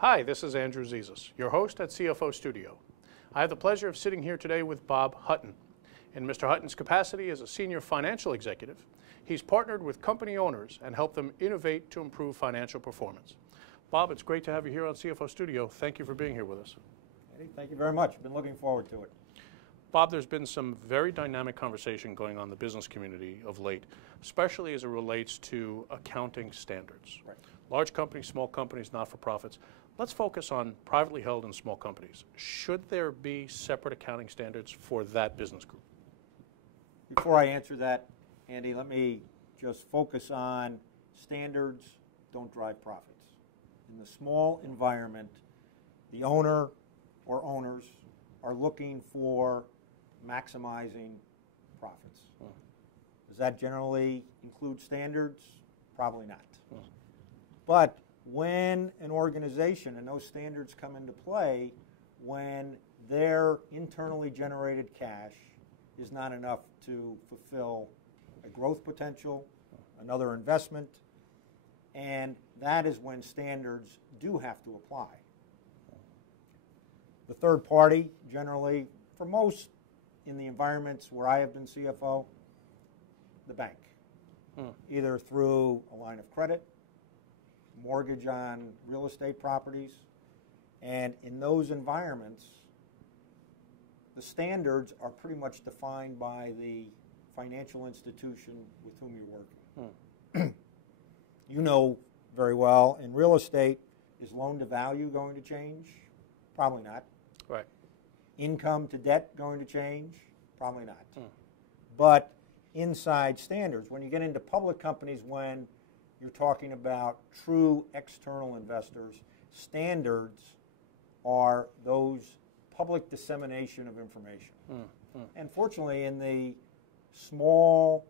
Hi, this is Andrew Zizas, your host at CFO Studio. I have the pleasure of sitting here today with Bob Hutton. In Mr. Hutton's capacity as a senior financial executive, he's partnered with company owners and helped them innovate to improve financial performance. Bob, it's great to have you here on CFO Studio. Thank you for being here with us. Eddie, thank you very much. Been looking forward to it. Bob, there's been some very dynamic conversation going on in the business community of late, especially as it relates to accounting standards. Right. Large companies, small companies, not-for-profits. Let's focus on privately held and small companies. Should there be separate accounting standards for that business group? Before I answer that, Andy, let me just focus on standards don't drive profits. In the small environment, the owner or owners are looking for maximizing profits. Does that generally include standards? Probably not. But when an organization, and those standards come into play, when their internally generated cash is not enough to fulfill a growth potential, another investment, and that is when standards do have to apply. The third party, generally, for most in the environments where I have been CFO, the bank. Either through a line of credit, mortgage on real estate properties, and in those environments, the standards are pretty much defined by the financial institution with whom you're working. You know very well, in real estate, is loan to value going to change? Probably not. Right. Income to debt going to change? Probably not. But inside standards, when you get into public companies, when you're talking about true external investors, standards are those public dissemination of information. And fortunately, in the small,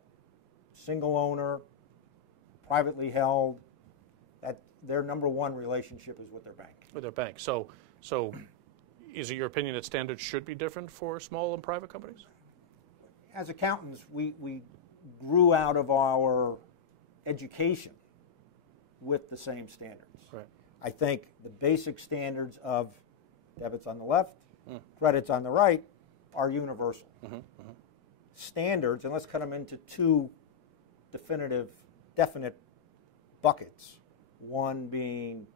single owner, privately held, that their number one relationship is with their bank. With their bank. So is it your opinion that standards should be different for small and private companies? As accountants, we grew out of our education with the same standards. Right. I think the basic standards of debits on the left, credits on the right are universal. Standards, and let's cut them into two definite buckets. One being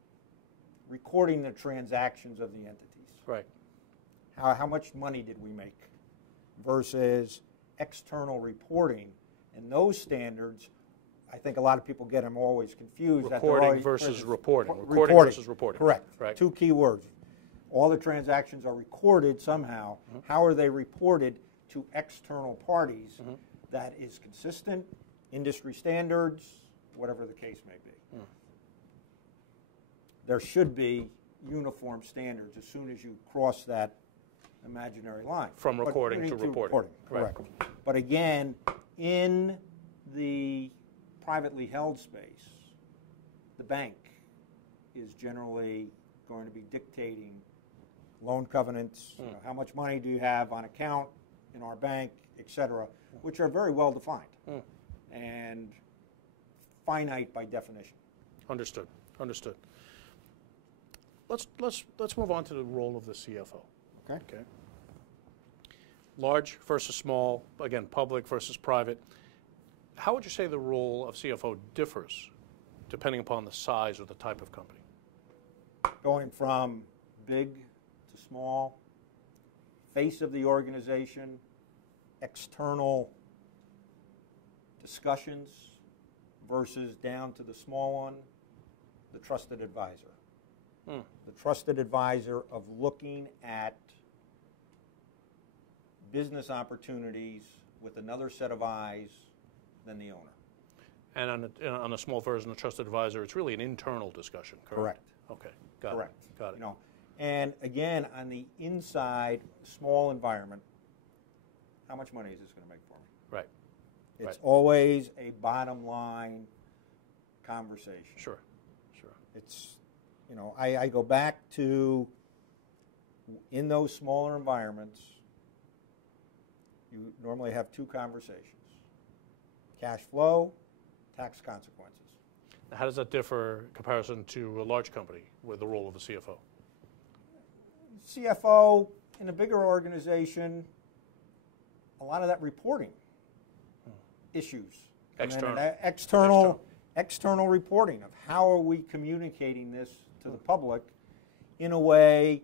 recording the transactions of the entities. Right. How much money did we make versus external reporting. And those standards, I think a lot of people get them always confused. Recording versus reporting. Recording versus reporting. Correct. Right. Two key words. All the transactions are recorded somehow. How are they reported to external parties? That is consistent, industry standards, whatever the case may be. There should be uniform standards as soon as you cross that imaginary line. From recording to reporting. Correct. Right. But again, in the privately held space, the bank is generally going to be dictating loan covenants, how much money do you have on account in our bank, et cetera, which are very well defined and finite by definition. Understood. Understood. Let's move on to the role of the CFO. Okay. Large versus small, again, public versus private. How would you say the role of CFO differs depending upon the size or the type of company? Going from big to small, face of the organization, external discussions versus down to the small one, the trusted advisor. The trusted advisor of looking at business opportunities with another set of eyes than the owner. And on a small version of trusted advisor, it's really an internal discussion, correct? Correct. Okay, got Correct. it. Got it. You know, and again, on the inside, small environment, how much money is this going to make for me? Right. It's always a bottom line conversation. Sure. It's, you know, I go back to, in those smaller environments, you normally have two conversations: cash flow, tax consequences. How does that differ in comparison to a large company with the role of a CFO? CFO in a bigger organization, a lot of that reporting issues. External reporting of how are we communicating this to the public in a way,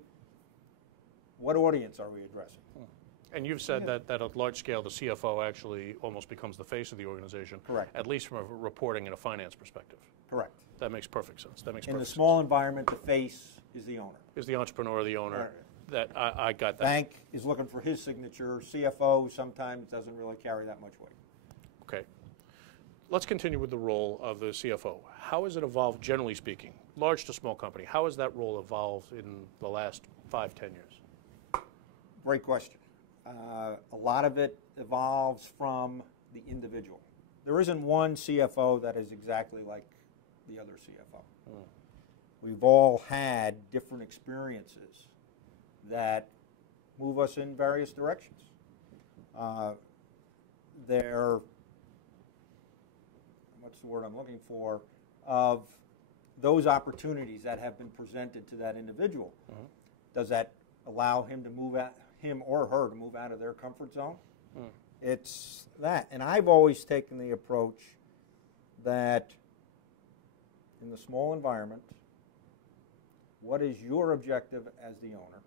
what audience are we addressing? And you've said that at large scale, the CFO actually almost becomes the face of the organization. Correct. At least from a reporting and a finance perspective. Correct. That makes perfect sense. In the small environment, the face is the owner. Is the entrepreneur, the owner. That I got that. Bank is looking for his signature. CFO sometimes doesn't really carry that much weight. Okay. Let's continue with the role of the CFO. How has it evolved, generally speaking, large to small company? How has that role evolved in the last 5, 10 years? Great question. A lot of it evolves from the individual. There isn't one CFO that is exactly like the other CFO. We've all had different experiences that move us in various directions. What's the word I'm looking for, of those opportunities that have been presented to that individual. Does that allow him or her to move out of their comfort zone? It's that. And I've always taken the approach that in the small environment, what is your objective as the owner?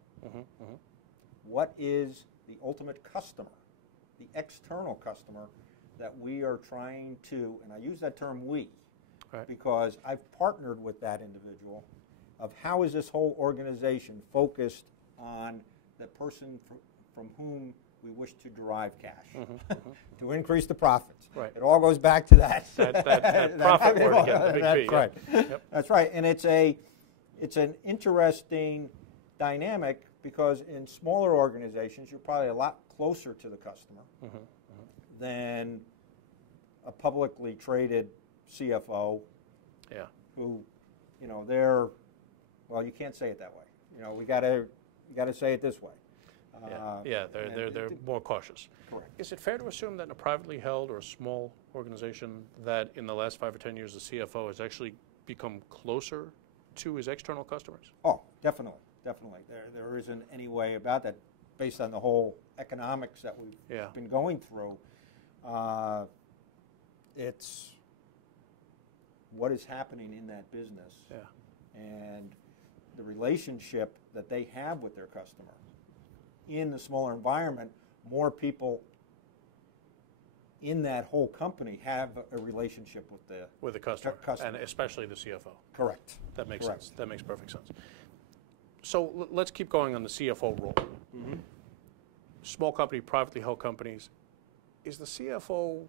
What is the ultimate customer, the external customer that we are trying to, and I use that term we, because I've partnered with that individual, of how is this whole organization focused on the person from whom we wish to derive cash, to increase the profits. Right. It all goes back to that. that profit word again, the big that's P. Right. Yep. That's right. And it's an interesting dynamic because in smaller organizations, you're probably a lot closer to the customer than a publicly traded CFO who, you can't say it that way. You got to say it this way. They're more cautious. Correct. Is it fair to assume that in a privately held or a small organization that in the last 5 or 10 years the CFO has actually become closer to his external customers? Oh, definitely. There isn't any way about that based on the whole economics that we've been going through. It's what is happening in that business and the relationship that they have with their customer. In the smaller environment, more people in that whole company have a relationship with the customer, and especially the CFO. Correct. That makes sense. That makes perfect sense. So let's keep going on the CFO role. Small company, privately held companies. Is the CFO,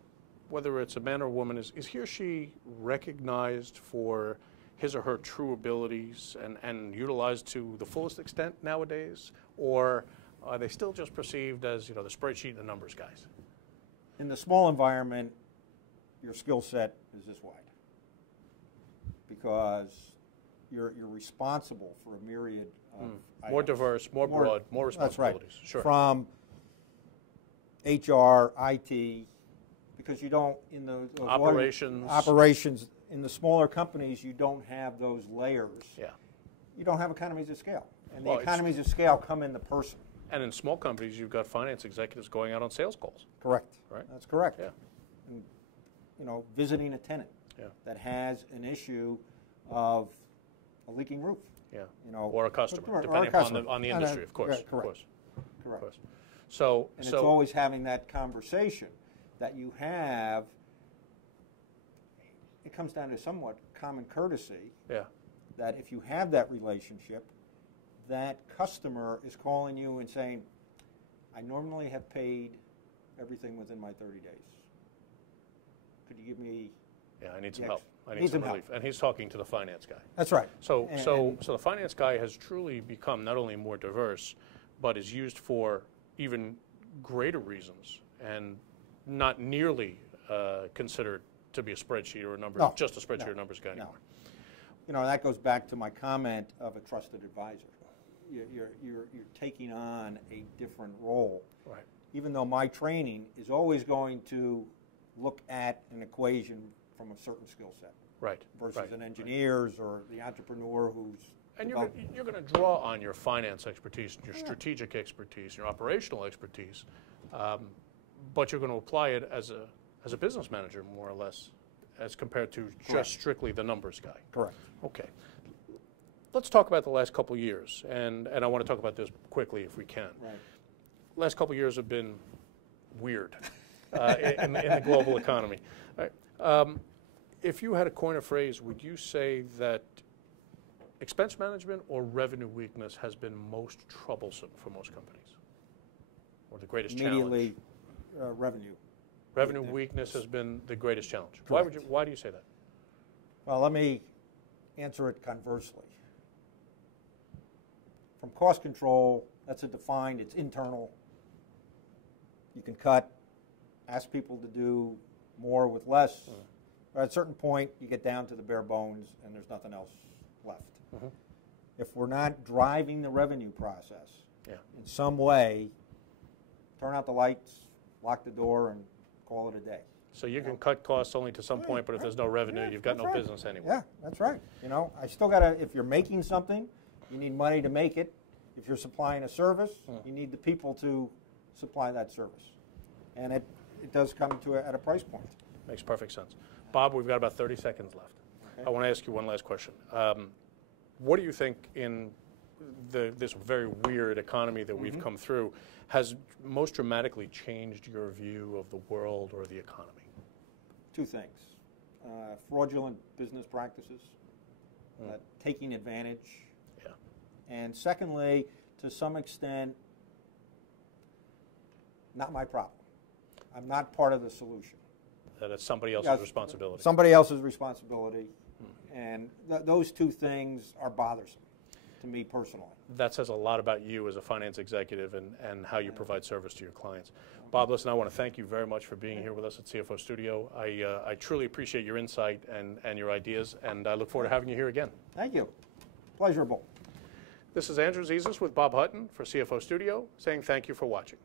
whether it's a man or a woman, is he or she recognized for his or her true abilities and utilized to the fullest extent nowadays? Or are they still just perceived as, the spreadsheet and the numbers guys? In the small environment, your skill set is this wide because you're responsible for a myriad of more items. Diverse, more broad, more responsibilities. That's right. Sure. From HR, IT, because you don't in the operations in the smaller companies you don't have those layers. Yeah. You don't have economies of scale, and the economies of scale come in the person. And in small companies, you've got finance executives going out on sales calls. Correct. Right. That's correct. Yeah. And, visiting a tenant that has an issue of a leaking roof. Yeah. Or a customer, depending on the industry, of course. Correct. Of course. Correct. Of course. So it's always having that conversation that you have. It comes down to somewhat common courtesy. Yeah. That if you have that relationship, that customer is calling you and saying, I normally have paid everything within my 30 days. Could you give me... Yeah, I need some help. I need some relief. And he's talking to the finance guy. That's right. So the finance guy has truly become not only more diverse, but is used for even greater reasons and not nearly considered to be a spreadsheet or a number, just a spreadsheet or numbers guy anymore. That goes back to my comment of a trusted advisor. You're taking on a different role. Right. Even though my training is always going to look at an equation from a certain skill set. Right. Versus right, an engineer's or the entrepreneur who's. And you're going to draw on your finance expertise, your strategic expertise, your operational expertise, but you're going to apply it as a business manager, more or less, as compared to just strictly the numbers guy. Correct. Okay. Let's talk about the last couple of years, and I want to talk about this quickly if we can. Right. Last couple of years have been weird in the global economy. All right. If you had to coin a phrase, would you say that expense management or revenue weakness has been most troublesome for most companies, or the greatest Immediately, challenge? revenue. Revenue weakness has been the greatest challenge. Correct. Why do you say that? Well, let me answer it conversely. From cost control, that's defined, it's internal. You can cut, ask people to do more with less. But at a certain point, you get down to the bare bones and there's nothing else left. If we're not driving the revenue process in some way, turn out the lights, lock the door, and call it a day. So you can cut costs only to some point, but if there's no revenue, you've got no business anyway. Yeah, that's right. You know, I still got to, if you're making something, you need money to make it. If you're supplying a service, you need the people to supply that service. And it does come to at a price point. Makes perfect sense. Bob, we've got about 30 seconds left. Okay. I want to ask you one last question. What do you think in this very weird economy that we've come through has most dramatically changed your view of the world or the economy? Two things. Fraudulent business practices, taking advantage. And secondly, to some extent, not my problem. I'm not part of the solution. That it's somebody else's responsibility. Somebody else's responsibility. And those two things are bothersome to me personally. That says a lot about you as a finance executive and how you provide service to your clients. Bob, listen, I want to thank you very much for being here with us at CFO Studio. I truly appreciate your insight and your ideas, and I look forward to having you here again. Thank you. Pleasurable. This is Andrew Zizas with Bob Hutton for CFO Studio, saying thank you for watching.